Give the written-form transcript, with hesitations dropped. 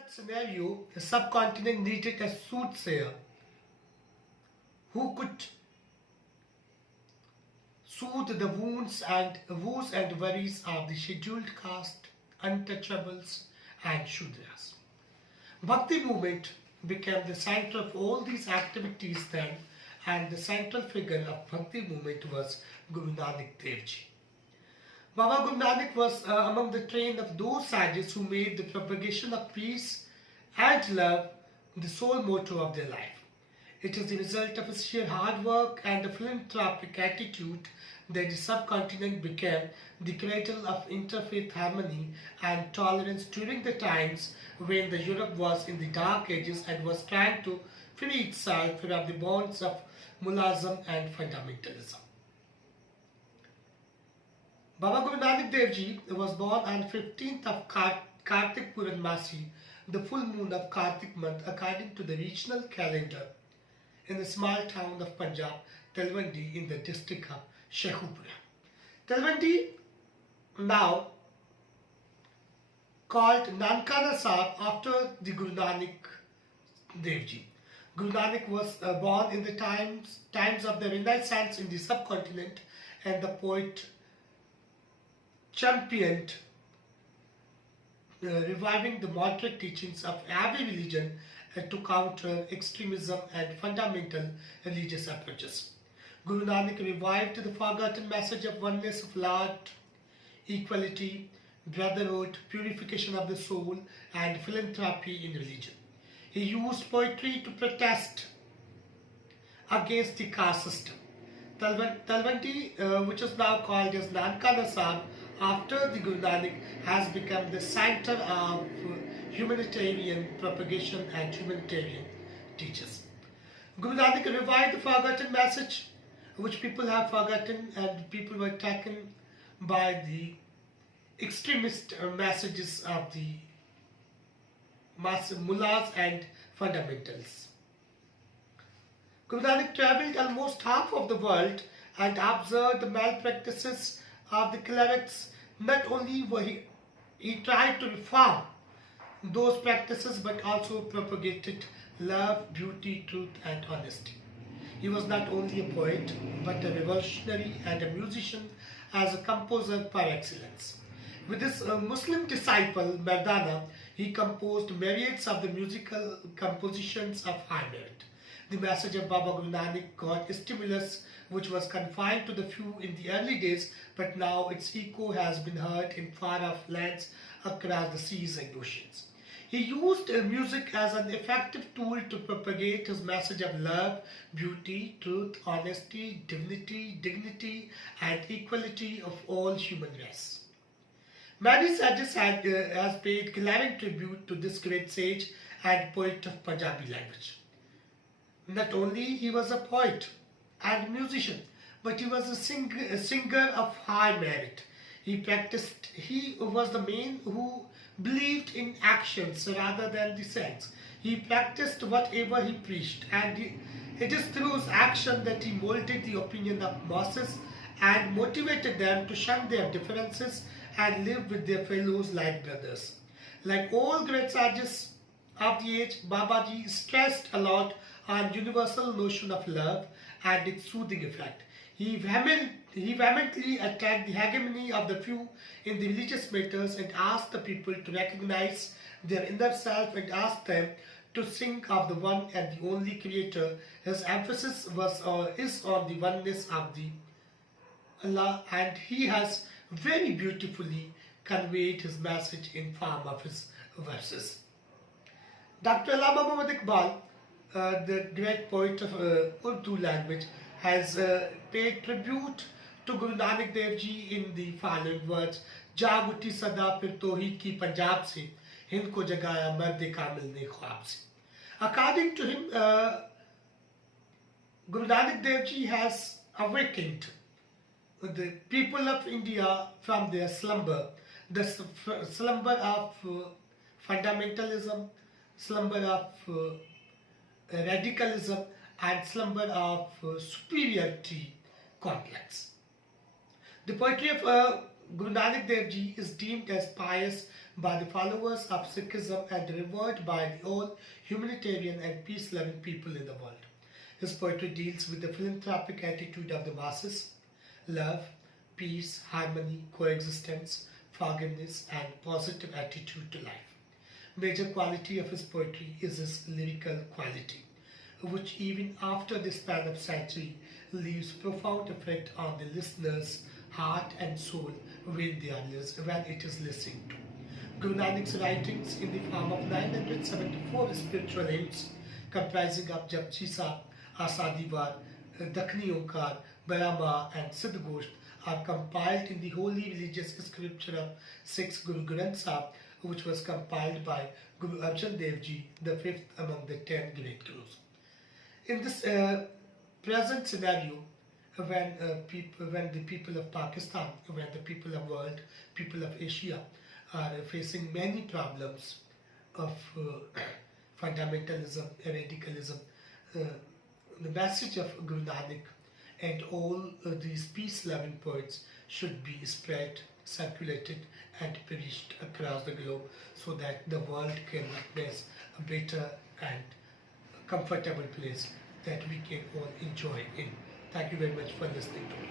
such scenario, the subcontinent needed a soothsayer who could soothe the woes and worries of the scheduled caste, untouchables, and Shudras. Bhakti movement became the center of all these activities then, and the central figure of Bhakti movement was Guru Nanak Dev Ji. Baba Guru Nanak was among the train of those sages who made the propagation of peace and love the sole motto of their life. It is the result of his sheer hard work and a philanthropic attitude that the subcontinent became the cradle of interfaith harmony and tolerance during the times when the Europe was in the dark ages and was trying to free itself from the bonds of Mulasm and fundamentalism. Baba Guru Nanak Dev Ji was born on 15th of Kartik Purnamasi, the full moon of Kartik month according to the regional calendar, in the small town of Punjab, Talwandi, in the district of Sheikhupura. Talwandi, now called Nankana Sahib after the Guru Nanak Dev Ji. Guru Nanak was born in the times of the Renaissance in the subcontinent, and the poet championed reviving the moderate teachings of every religion to counter extremism and fundamental religious approaches. Guru Nanak revived the forgotten message of oneness of Lord, equality, brotherhood, purification of the soul, and philanthropy in religion. He used poetry to protest against the caste system. Talwandi, which is now called as Nankana Sahib, after the Guru Nanak, has become the center of humanitarian propagation and humanitarian teachers. Guru Nanak revived the forgotten message which people have forgotten, and people were taken by the extremist messages of the mullahs and fundamentals. Guru Nanak travelled almost half of the world and observed the malpractices of the clerics. Not only were he tried to reform those practices, but also propagated love, beauty, truth, and honesty. He was not only a poet, but a revolutionary and a musician, as a composer par excellence. With his Muslim disciple Mardana, he composed myriads of the musical compositions of high merit. The message of Baba Guru Nanak got a stimulus which was confined to the few in the early days, but now its echo has been heard in far-off lands across the seas and oceans. He used music as an effective tool to propagate his message of love, beauty, truth, honesty, dignity, and equality of all human race. Many sages has paid glaring tribute to this great sage and poet of Punjabi language. Not only he was a poet and musician, but he was a singer of high merit. He was the man who believed in actions rather than the sense. He practiced whatever he preached, and it is through his action that he molded the opinion of masses and motivated them to shun their differences and live with their fellows like brothers. Like all great sages of the age, Babaji stressed a lot on universal notion of love and its soothing effect. He vehemently attacked the hegemony of the few in the religious matters and asked the people to recognize their inner self and ask them to think of the one and the only creator. His emphasis is on the oneness of the Allah, and he has very beautifully conveyed his message in form of his verses. Dr. Allama Muhammad Iqbal, the great poet of Urdu language, has paid tribute to Guru Nanak Dev Ji in the following words: जाग उठी सदा फिर तौहीद की पंजाब से, हिंद को जगाया मर्द कामिल ने ख्वाब से. According to him, Guru Nanak Dev Ji has awakened the people of India from their slumber, the slumber of fundamentalism, slumber of radicalism, and slumber of superiority complex. The poetry of Guru Nanak Dev Ji is deemed as pious by the followers of Sikhism and revered by the all humanitarian and peace-loving people in the world. His poetry deals with the philanthropic attitude of the masses, love, peace, harmony, coexistence, forgiveness, and positive attitude to life. Major quality of his poetry is his lyrical quality, which even after the span of century leaves profound effect on the listener's heart and soul when it is listened to. Guru Nanak's writings in the form of 974 spiritual hymns comprising of Japji Sahib, Asadiwar, Dakhni Onkar, Bayama and Siddh are compiled in the holy religious scripture of 6 Guru Granth Sahib, which was compiled by Guru Arjan Dev Ji, the fifth among the 10 great Gurus. In this present scenario, when the people of Pakistan, when the people of world, people of Asia are facing many problems of fundamentalism, radicalism, the message of Guru Nanak and all these peace-loving poets should be spread, circulated and preached across the globe so that the world can witness a better and comfortable place that we can all enjoy in. Thank you very much for listening to me.